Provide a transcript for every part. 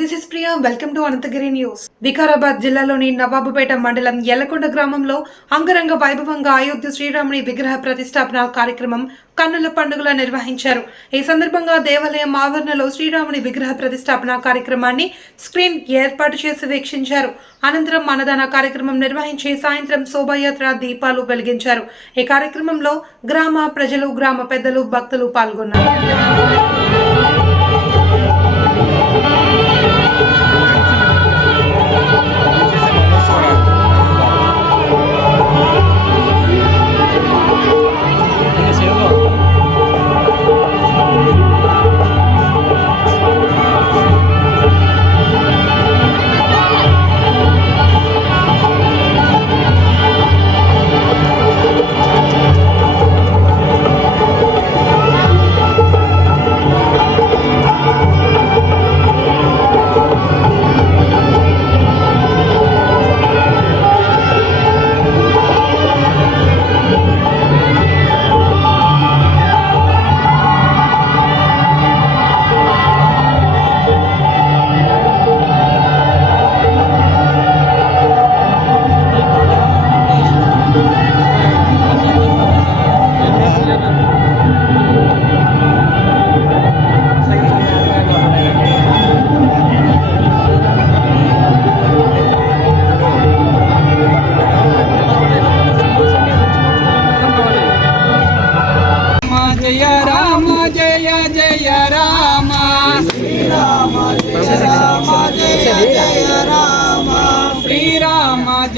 This is Priya welcome to Ananthagiri news Vikarabad జిల్లాలోని నవాబుపేట మండలం ఎల్లకొండ గ్రామంలో అంగరంగ వైభవంగా అయోధ్య శ్రీరాముని విగ్రహ ప్రతిష్టాపన కార్యక్రమం కన్నుల పండుగలా నిర్వహించారు. ఈ సందర్భంగా దేవాలయం ఆవరణలో శ్రీరాముని విగ్రహ ప్రతిష్టాపన కార్యక్రమాన్ని స్క్రీన్ ఏర్పాటు చేసి వీక్షించారు. అనంతరం అన్నదాన కార్యక్రమం నిర్వహించి సాయంత్రం శోభాయాత్ర దీపాలు వెలిగించారు. ఈ కార్యక్రమంలో గ్రామ ప్రజలు గ్రామ పెద్దలు భక్తులు పాల్గొన్నారు.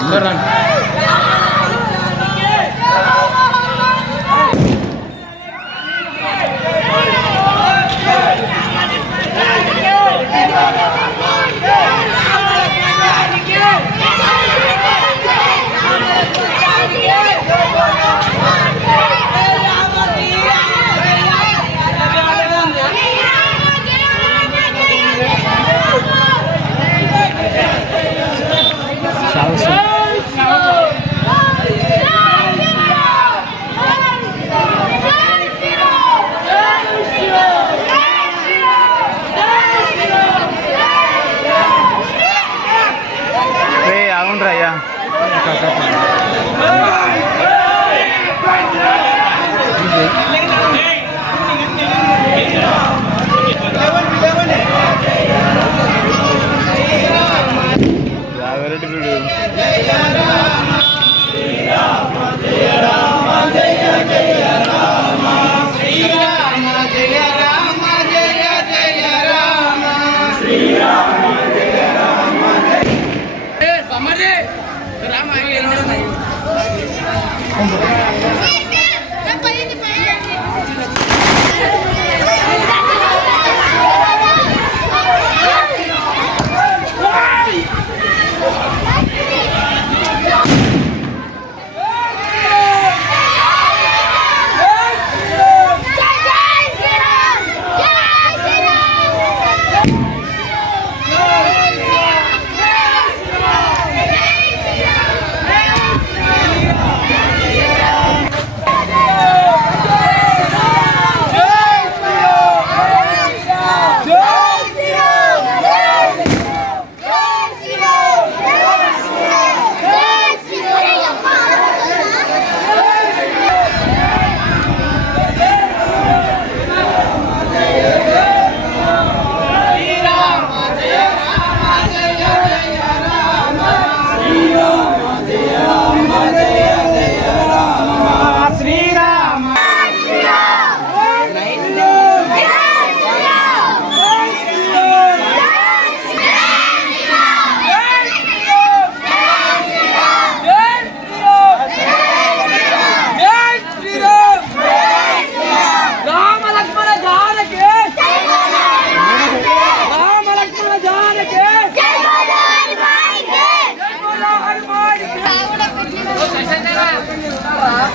corran. 今度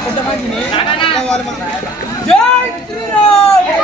కొంతమందిని జై శ్రీరామ్!